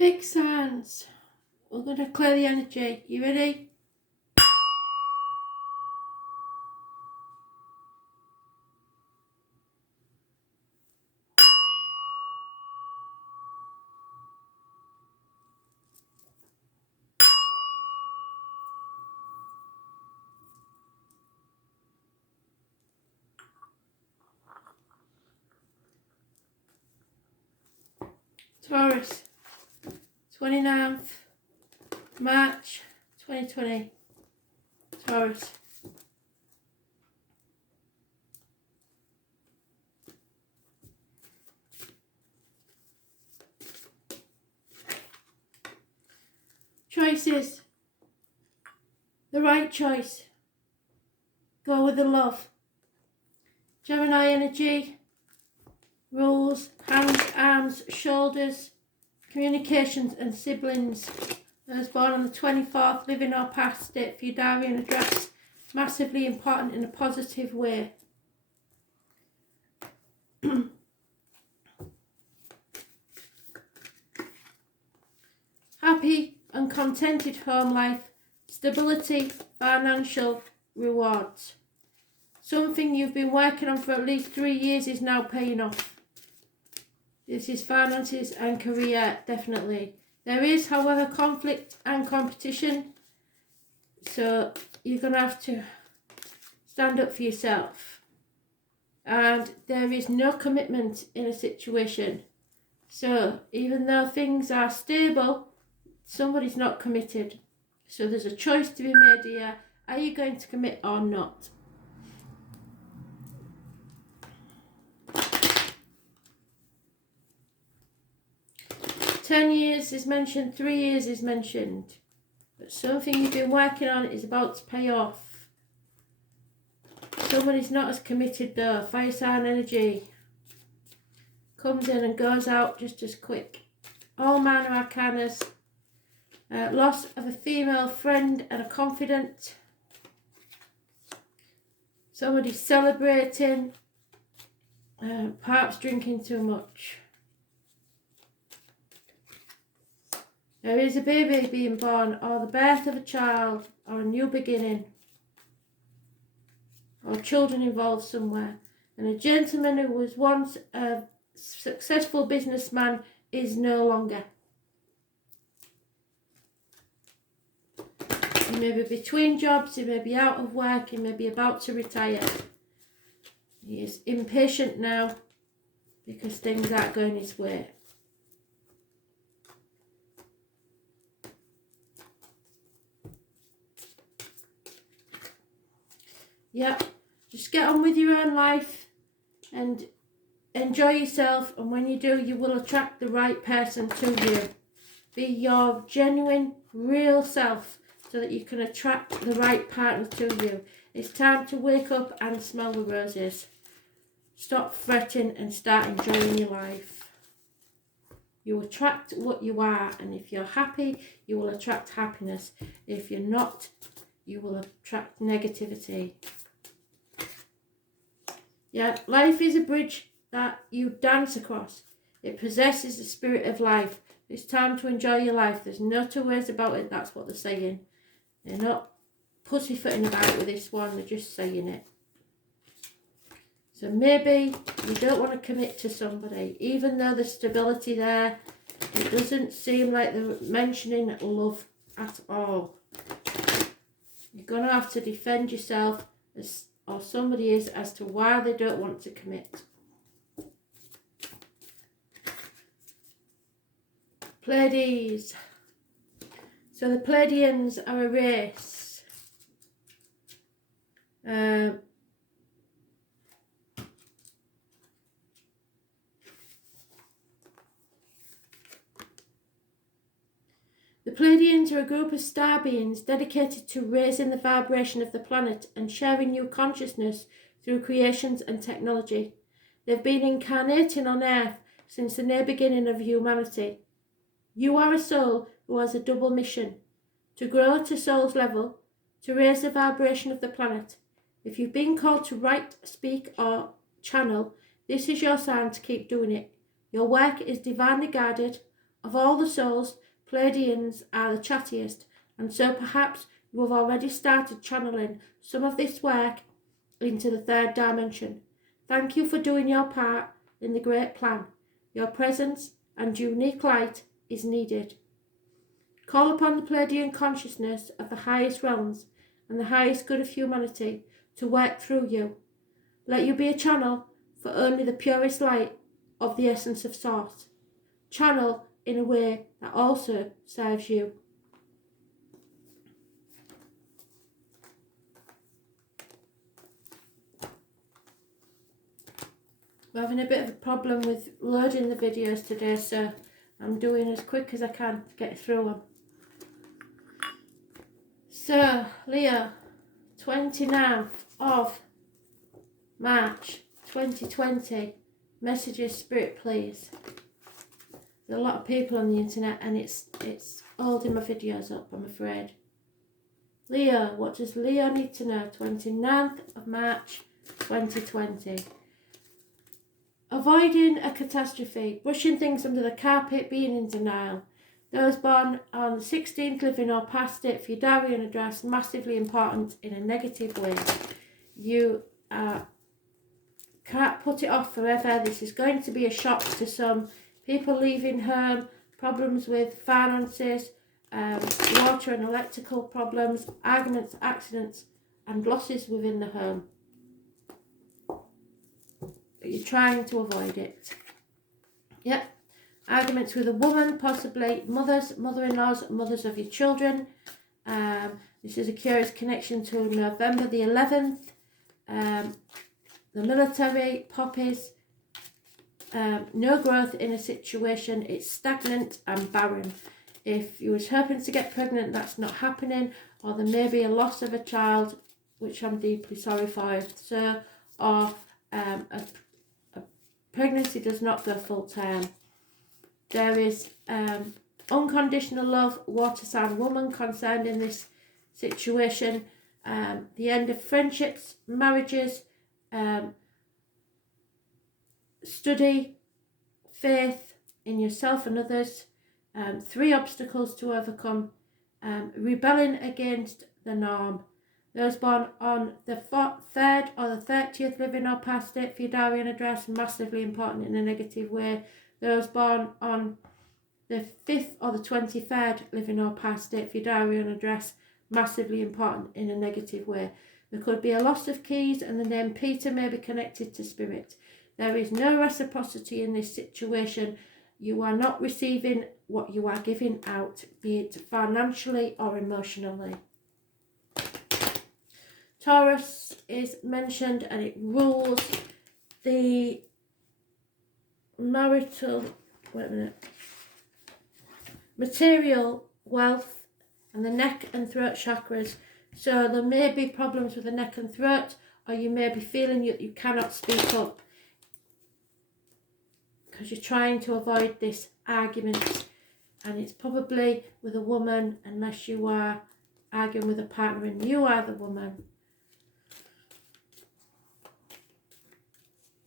Fixed signs. We're going to clear the energy. You ready? Taurus, 29th March 2020. Taurus. Choices. The right choice. Go with the love. Gemini energy. Rules, hands, arms, shoulders, communications and siblings. I was born on the 24th, living or past it for your diary and address. Massively important in a positive way. Happy and contented home life, stability, financial rewards. Something you've been working on for at least 3 years is now paying off. This is finances and career, definitely. There is, however, conflict and competition. So you're going to have to stand up for yourself. And there is no commitment in a situation. So even though things are stable, somebody's not committed. So there's a choice to be made here. Are you going to commit or not? "10 years is mentioned, 3 years is mentioned. But something you've been working on is about to pay off. Somebody's not as committed though. Fire sign energy. Comes in and goes out just as quick. All minor arcanas. Loss of a female friend and a confidant. Somebody celebrating. Perhaps drinking too much. There is a baby being born, or the birth of a child, or a new beginning, or children involved somewhere. And a gentleman who was once a successful businessman is no longer. He may be between jobs, he may be out of work, he may be about to retire. He is impatient now because things aren't going his way. Yep, just get on with your own life and enjoy yourself, and when you do, you will attract the right person to you. Be your genuine, real self so that you can attract the right partner to you. It's time to wake up and smell the roses. Stop fretting and start enjoying your life. You attract what you are, and if you're happy, you will attract happiness. If you're not, you will attract negativity. Yeah, life is a bridge that you dance across. It possesses the spirit of life. It's time to enjoy your life. There's no two ways about it. That's what they're saying. They're not pussyfooting about with this one. They're just saying it. So maybe you don't want to commit to somebody. Even though there's stability there, it doesn't seem like they're mentioning love at all. You're going to have to defend yourself, or somebody is, as to why they don't want to commit. Pleiades. So the Pleiadians are a race. The Pleiadians are a group of star beings dedicated to raising the vibration of the planet and sharing new consciousness through creations and technology. They've been incarnating on Earth since the near beginning of humanity. You are a soul who has a double mission: to grow to soul's level, to raise the vibration of the planet. If you've been called to write, speak, or channel, this is your sign to keep doing it. Your work is divinely guided. Of all the souls, Pleiadians are the chattiest, and so perhaps you have already started channeling some of this work into the third dimension. Thank you for doing your part in the great plan. Your presence and unique light is needed. Call upon the Pleiadian consciousness of the highest realms and the highest good of humanity to work through you. Let you be a channel for only the purest light of the essence of Source. Channel in a way that also serves you. We're having a bit of a problem with loading the videos today, so I'm doing as quick as I can to get through them. So, Leo, 29th of March 2020. Messages, Spirit, please. There's a lot of people on the internet and it's holding my videos up, I'm afraid. Leo, what does Leo need to know? 29th of March 2020. Avoiding a catastrophe, brushing things under the carpet, being in denial. Those born on the 16th, living or past it, for your diary and address, massively important in a negative way. You can't put it off forever. This is going to be a shock to some. People leaving home, problems with finances, water and electrical problems, arguments, accidents, and losses within the home. But you're trying to avoid it. Yep. Arguments with a woman, possibly mothers, mother-in-laws, mothers of your children. This is a curious connection to November the 11th. The military, poppies. No growth in a situation. It's stagnant and barren. If you was hoping to get pregnant, that's not happening. Or there may be a loss of a child, which I'm deeply sorry for if so. Or a pregnancy does not go full term. There is unconditional love, water sign woman concerned in this situation. The end of friendships, marriages, study, faith in yourself and others. 3 obstacles to overcome. Rebelling against the norm. Those born on the 3rd or the 30th, living or past it, for your diary and address, massively important in a negative way. Those born on the 5th or the 23rd, living or past it, for your diary and address, massively important in a negative way. There could be a loss of keys and the name Peter may be connected to spirit. There is no reciprocity in this situation. You are not receiving what you are giving out, be it financially or emotionally. Taurus is mentioned and it rules the marital, material wealth and the neck and throat chakras. So there may be problems with the neck and throat, or you may be feeling you cannot speak up because you're trying to avoid this argument, and it's probably with a woman unless you are arguing with a partner and you are the woman.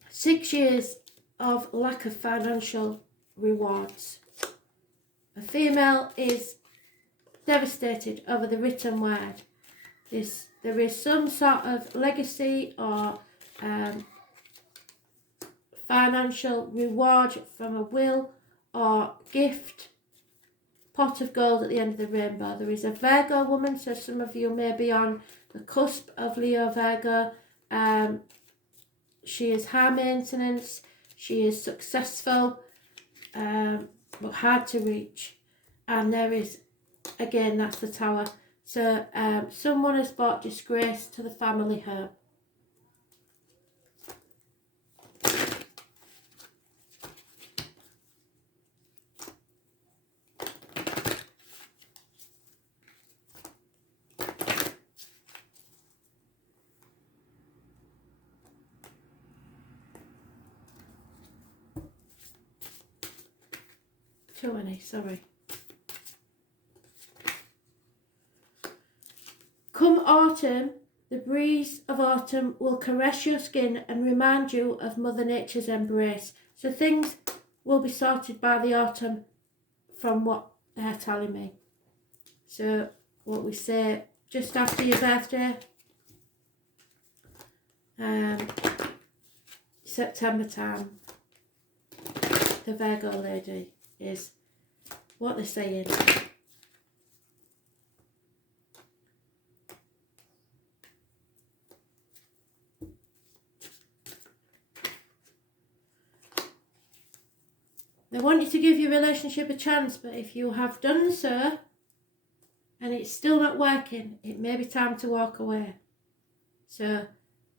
6 years of lack of financial rewards. A female is devastated over the written word. There is some sort of legacy or financial reward from a will or gift, pot of gold at the end of the rainbow. There is a Virgo woman, so some of you may be on the cusp of Leo Virgo. She is high maintenance, she is successful, but hard to reach. And there is, again, that's the Tower. So someone has brought disgrace to the family home. Too many, sorry. Come autumn, the breeze of autumn will caress your skin and remind you of Mother Nature's embrace. So things will be sorted by the autumn from what they're telling me. So what we say, just after your birthday, September time, the Virgo lady is what they're saying. They want you to give your relationship a chance, but if you have done so and it's still not working, it may be time to walk away. So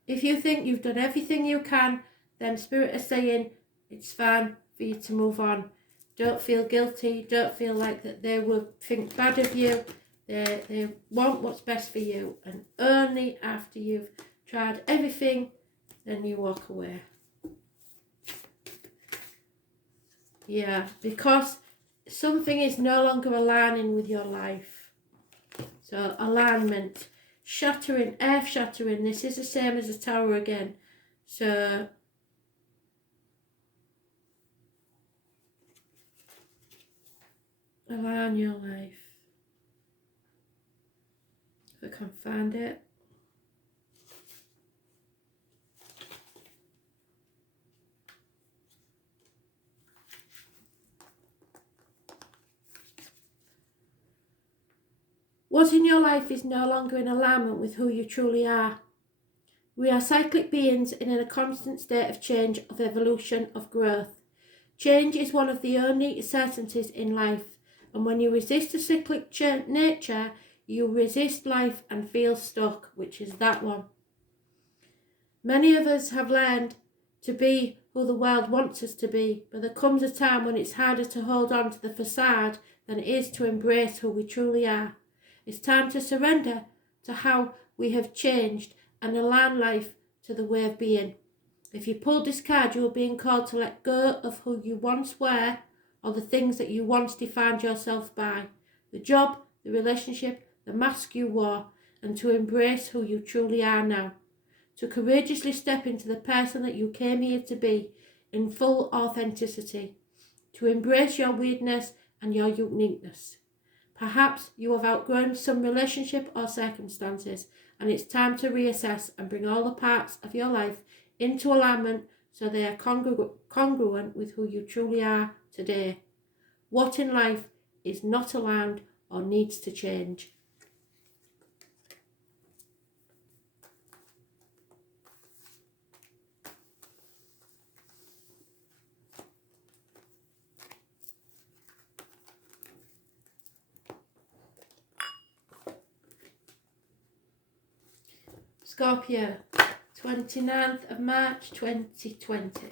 if you think you've done everything you can, then Spirit is saying it's fine for you to move on. Don't feel guilty. Don't feel like that they will think bad of you. They want what's best for you. And only after you've tried everything, then you walk away. Yeah, because something is no longer aligning with your life. So alignment, shattering, earth shattering. This is the same as the Tower again. So align your life. If I can find it. What in your life is no longer in alignment with who you truly are? We are cyclic beings in a constant state of change, of evolution, of growth. Change is one of the only certainties in life, and when you resist a cyclic nature, you resist life and feel stuck, which is that one. Many of us have learned to be who the world wants us to be, but there comes a time when it's harder to hold on to the facade than it is to embrace who we truly are. It's time to surrender to how we have changed and align life to the way of being. If you pulled this card, you are being called to let go of who you once were or the things that you once defined yourself by. The job, the relationship, the mask you wore, and to embrace who you truly are now. To courageously step into the person that you came here to be in full authenticity. To embrace your weirdness and your uniqueness. Perhaps you have outgrown some relationship or circumstances, and it's time to reassess and bring all the parts of your life into alignment so they are congruent with who you truly are today. What in life is not aligned or needs to change? Scorpio, 29th of March 2020.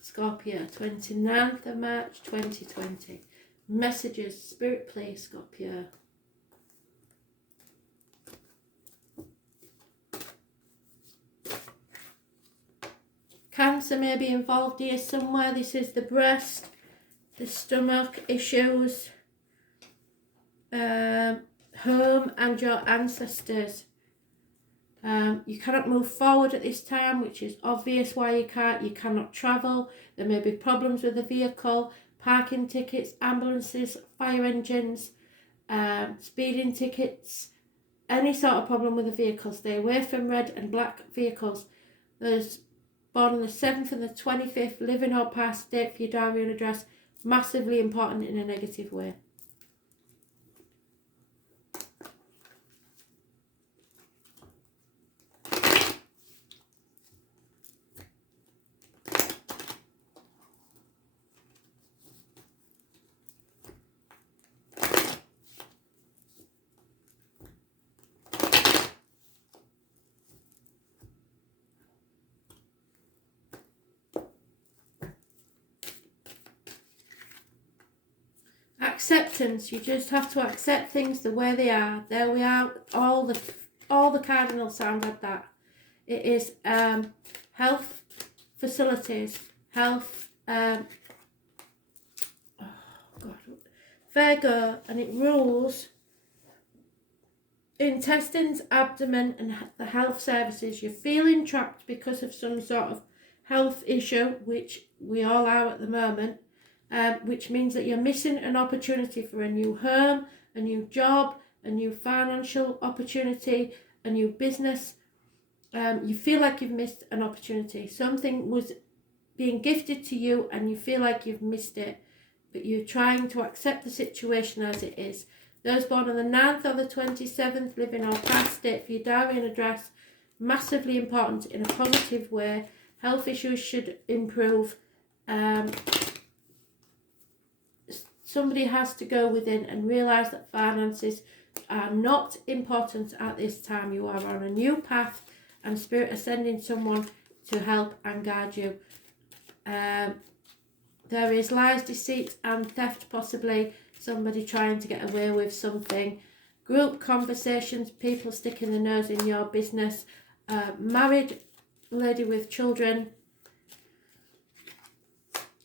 Scorpio, 29th of March 2020. Messages, Spirit please, Scorpio. Cancer may be involved here somewhere. This is the breast, the stomach issues, home and your ancestors. You cannot move forward at this time, which is obvious why you can't. You cannot travel. There may be problems with the vehicle, parking tickets, ambulances, fire engines, speeding tickets, any sort of problem with the vehicle. Stay away from red and black vehicles. There's born on the 7th and the 25th, living or past date for your diary and address, massively important in a negative way. Acceptance. You just have to accept things the way they are. There we are. All the cardinal sound had that. It is health facilities, health. Oh God, Virgo, and it rules intestines, abdomen, and the health services. You're feeling trapped because of some sort of health issue, which we all are at the moment. which means that you're missing an opportunity for a new home, a new job, a new financial opportunity, a new business. You feel like you've missed an opportunity. Something was being gifted to you and you feel like you've missed it, but you're trying to accept the situation as it is. Those born on the 9th or the 27th, living or past date for your diary and address, massively important in a positive way. Health issues should improve. Somebody has to go within and realise that finances are not important at this time. You are on a new path and Spirit is sending someone to help and guide you. There is lies, deceit and theft, possibly somebody trying to get away with something. Group conversations, people sticking their nose in your business. Married lady with children.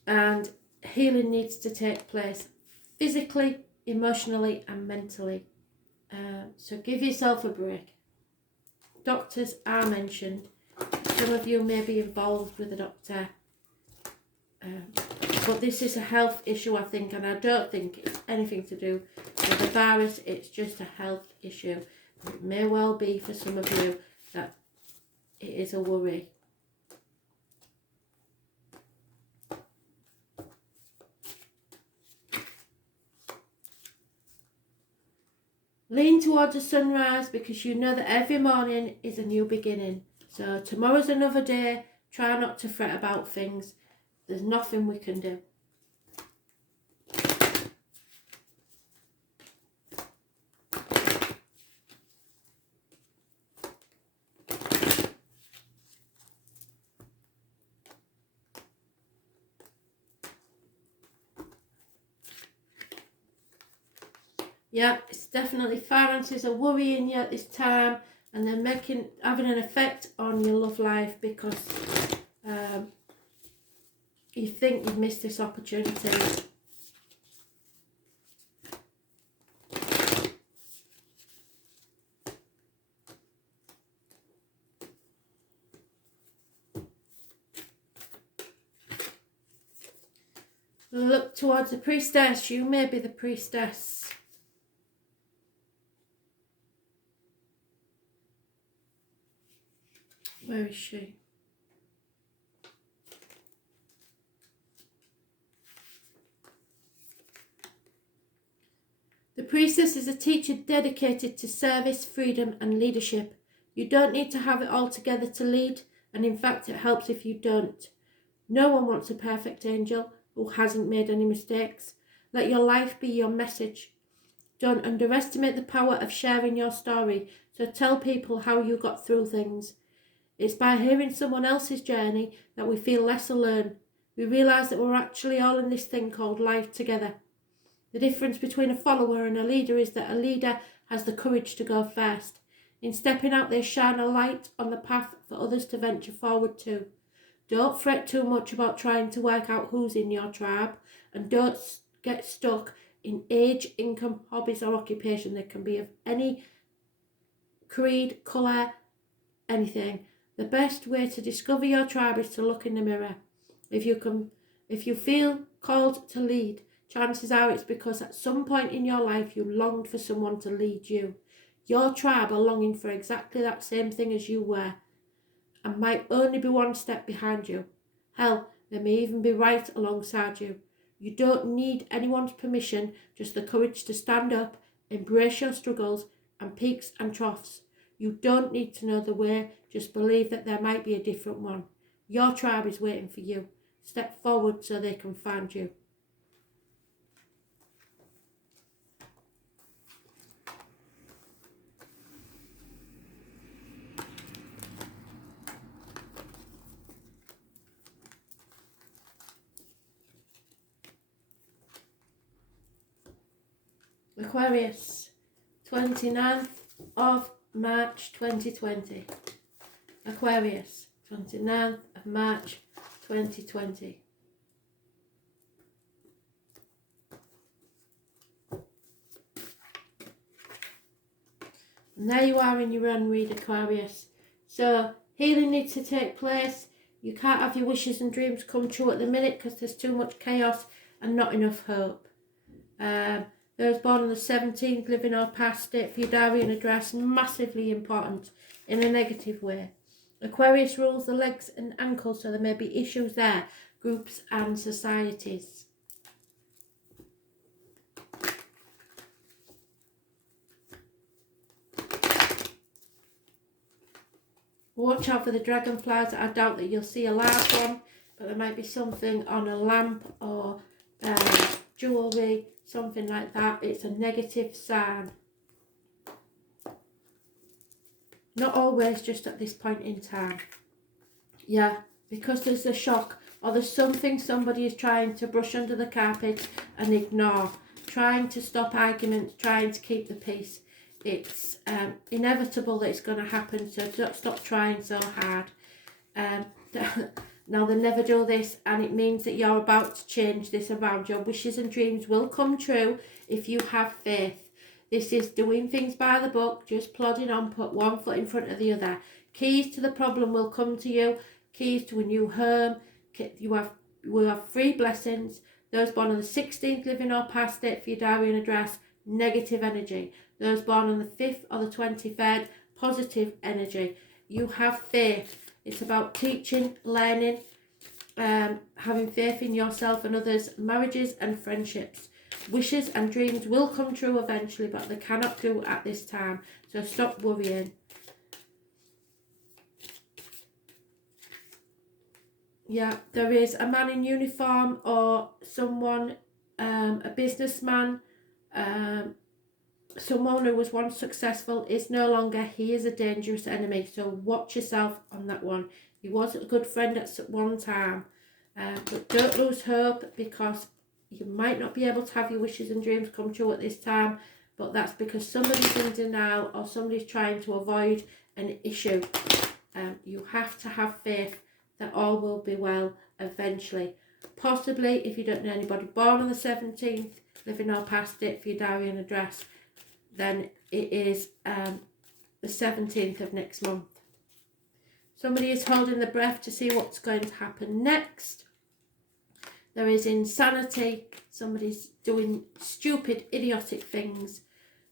And healing needs to take place physically, emotionally and mentally. So give yourself a break. Doctors are mentioned. Some of you may be involved with a doctor. But this is a health issue, I think, and I don't think it's anything to do with the virus. It's just a health issue. It may well be for some of you that it is a worry. Lean towards the sunrise because you know that every morning is a new beginning. So tomorrow's another day. Try not to fret about things. There's nothing we can do. Yeah, it's definitely finances are worrying you at this time, and they're having an effect on your love life because you think you've missed this opportunity. Look towards the priestess. You may be the priestess. Where is she? The priestess is a teacher dedicated to service, freedom and leadership. You don't need to have it all together to lead, and in fact it helps if you don't. No one wants a perfect angel who hasn't made any mistakes. Let your life be your message. Don't underestimate the power of sharing your story, so tell people how you got through things. It's by hearing someone else's journey that we feel less alone. We realise that we're actually all in this thing called life together. The difference between a follower and a leader is that a leader has the courage to go first. In stepping out, they shine a light on the path for others to venture forward to. Don't fret too much about trying to work out who's in your tribe, and don't get stuck in age, income, hobbies or occupation. They can be of any creed, colour, anything. The best way to discover your tribe is to look in the mirror. If you feel called to lead, chances are it's because at some point in your life you longed for someone to lead you. Your tribe are longing for exactly that same thing as you were, and might only be one step behind you. Hell, they may even be right alongside you. You don't need anyone's permission, just the courage to stand up, embrace your struggles and peaks and troughs. You don't need to know the way, just believe that there might be a different one. Your tribe is waiting for you. Step forward so they can find you. Aquarius, 29th of March 2020. Aquarius, 29th of March 2020. And there you are in your own read, Aquarius. So healing needs to take place. You can't have your wishes and dreams come true at the minute because there's too much chaos and not enough hope. Those born on the 17th, living or past date for your diary and address, massively important in a negative way. Aquarius rules the legs and ankles, so there may be issues there, groups and societies. Watch out for the dragonflies. I doubt that you'll see a large one, but there might be something on a lamp or jewellery, something like that. It's a negative sign. Not always just at this point in time. Yeah, because there's a shock or there's something somebody is trying to brush under the carpet and ignore, trying to stop arguments, trying to keep the peace. It's inevitable that it's going to happen, so don't stop trying so hard. Now, they never do this, and it means that you're about to change this around. Your wishes and dreams will come true if you have faith. This is doing things by the book, just plodding on, put one foot in front of the other. Keys to the problem will come to you, keys to a new home. You have 3 blessings. Those born on the 16th, living or past date for your diary and address, negative energy. Those born on the 5th or the 23rd, positive energy. You have faith. It's about teaching, learning, having faith in yourself and others, marriages and friendships. Wishes and dreams will come true eventually, but they cannot do at this time. So stop worrying. Yeah, there is a man in uniform or someone, a businessman, someone who was once successful is no longer. He is a dangerous enemy, so watch yourself on that one. He was a good friend at one time, but don't lose hope, because you might not be able to have your wishes and dreams come true at this time, but that's because somebody's in denial or somebody's trying to avoid an issue. You have to have faith that all will be well eventually. Possibly, if you don't know anybody born on the 17th, living or past it for your diary and address, then it is the 17th of next month. Somebody is holding the breath to see what's going to happen next. There is insanity. Somebody's doing stupid, idiotic things.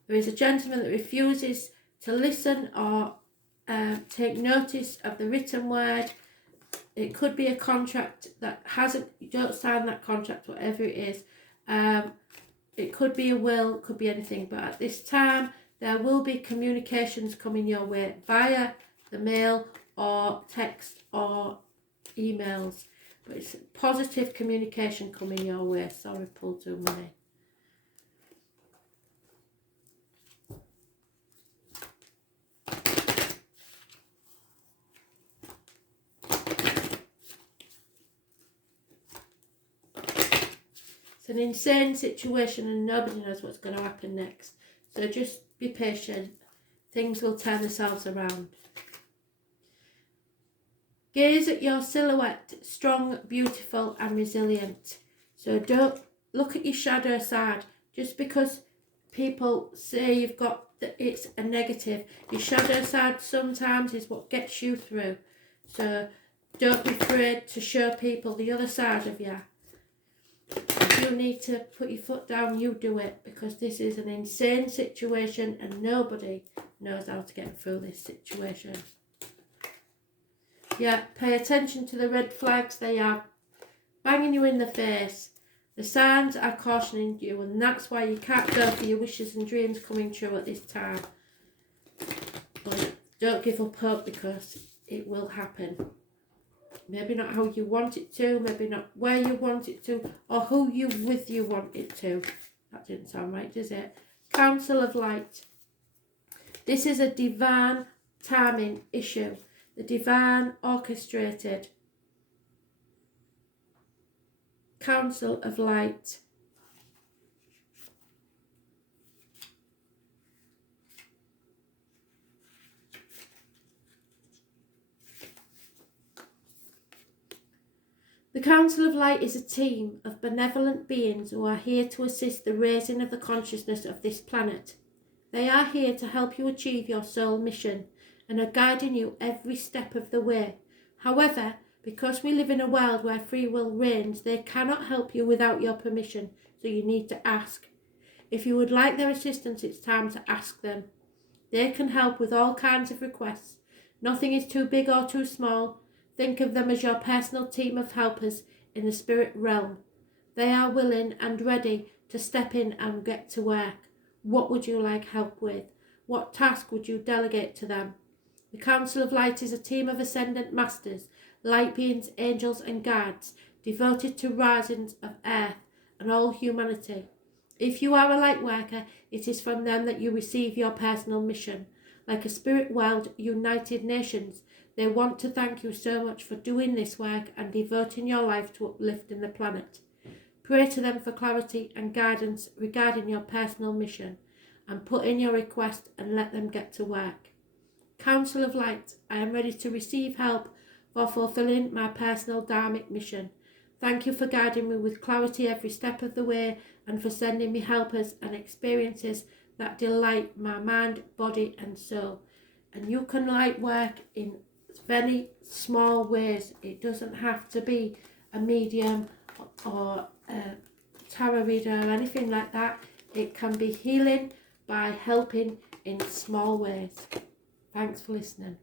There is a gentleman that refuses to listen or take notice of the written word. It could be a contract that hasn't, you don't sign that contract, whatever it is. It could be a will, could be anything, but at this time there will be communications coming your way via the mail or text or emails, but it's positive communication coming your way. Sorry, pull too many. It's an insane situation and nobody knows what's going to happen next. So just be patient. Things will turn themselves around. Gaze at your silhouette, strong, beautiful and resilient. So don't look at your shadow side. Just because people say you've got it's a negative, your shadow side sometimes is what gets you through. So don't be afraid to show people the other side of you. If you need to put your foot down, you do it, because this is an insane situation and nobody knows how to get through this situation. Yeah, pay attention to the red flags. They are banging you in the face. The signs are cautioning you, and that's why you can't go for your wishes and dreams coming true at this time. But don't give up hope, because it will happen. Maybe not how you want it to, maybe not where you want it to, or who you with you want it to. That didn't sound right, does it? Council of Light. This is a divine timing issue. The divine orchestrated. Council of Light. The Council of Light is a team of benevolent beings who are here to assist the raising of the consciousness of this planet. They are here to help you achieve your soul mission and are guiding you every step of the way. However, Because we live in a world where free will reigns, they cannot help you without your permission, so you need to ask. If you would like their assistance, it's time to ask them. They can help with all kinds of requests. Nothing is too big or too small. Think of them as your personal team of helpers in the spirit realm. They are willing and ready to step in and get to work. What would you like help with? What task would you delegate to them? The Council of Light is a team of ascendant masters, light beings, angels and guides, devoted to risings of earth and all humanity. If you are a light worker, it is from them that you receive your personal mission. Like a spirit world, United Nations, they want to thank you so much for doing this work and devoting your life to uplifting the planet. Pray to them for clarity and guidance regarding your personal mission, and put in your request and let them get to work. Council of Light, I am ready to receive help for fulfilling my personal dharmic mission. Thank you for guiding me with clarity every step of the way and for sending me helpers and experiences that delight my mind, body and soul. And you can light work in very small ways. It doesn't have to be a medium or a tarot reader or anything like that. It can be healing by helping in small ways. Thanks for listening.